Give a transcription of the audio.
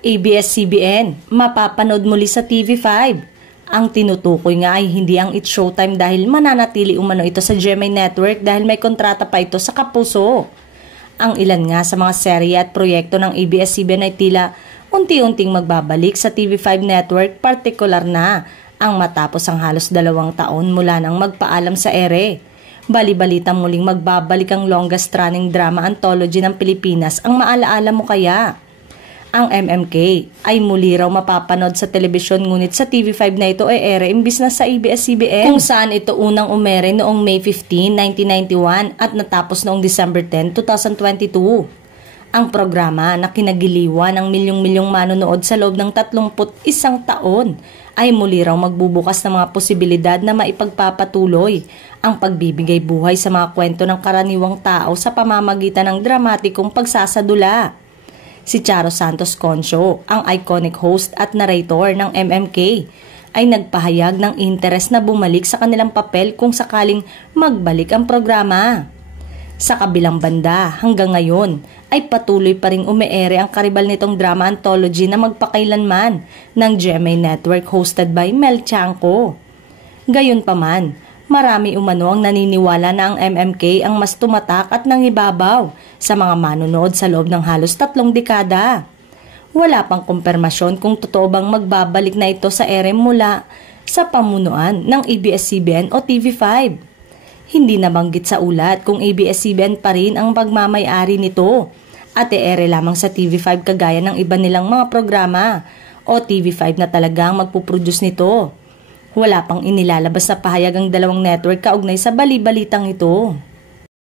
ABS-CBN, mapapanood muli sa TV5. Ang tinutukoy nga ay hindi ang It's Showtime dahil mananatili umano ito sa GMA Network dahil may kontrata pa ito sa Kapuso. Ang ilan nga sa mga serye at proyekto ng ABS-CBN ay tila unti-unting magbabalik sa TV5 Network, partikular na ang matapos ang halos 2 taon mula nang magpaalam sa ere. Bali-balitang muling magbabalik ang longest running drama anthology ng Pilipinas, Ang Maalaala Mo Kaya. Ang MMK ay muli raw mapapanood sa telebisyon, ngunit sa TV5 na ito ay ere imbis na sa ABS-CBN, kung saan ito unang umere noong May 15, 1991 at natapos noong December 10, 2022. Ang programa na kinagiliwan ng milyong-milyong manonood sa loob ng 31 taon ay muli raw magbubukas ng mga posibilidad na maipagpapatuloy ang pagbibigay buhay sa mga kwento ng karaniwang tao sa pamamagitan ng dramatikong pagsasadula. Si Charo Santos Concho, ang iconic host at narrator ng MMK, ay nagpahayag ng interes na bumalik sa kanilang papel kung sakaling magbalik ang programa. Sa kabilang banda, hanggang ngayon ay patuloy pa ring umeere ang karibal nitong drama anthology na magpakailanman ng GMA Network hosted by Mel Tiangco. Gayunpaman, marami umano ang naniniwala na ang MMK ang mas tumatak at nangibabaw sa mga manonood sa loob ng halos 3 dekada. Wala pang kumpirmasyon kung totoo bang magbabalik na ito sa ere mula sa pamunuan ng ABS-CBN o TV5. Hindi nabanggit sa ulat kung ABS-CBN pa rin ang pagmamay-ari nito at ere lamang sa TV5 kagaya ng iba nilang mga programa o TV5 na talagang magpuproduce nito. Wala pang inilalabas na pahayag ang dalawang network kaugnay sa bali-balitang ito.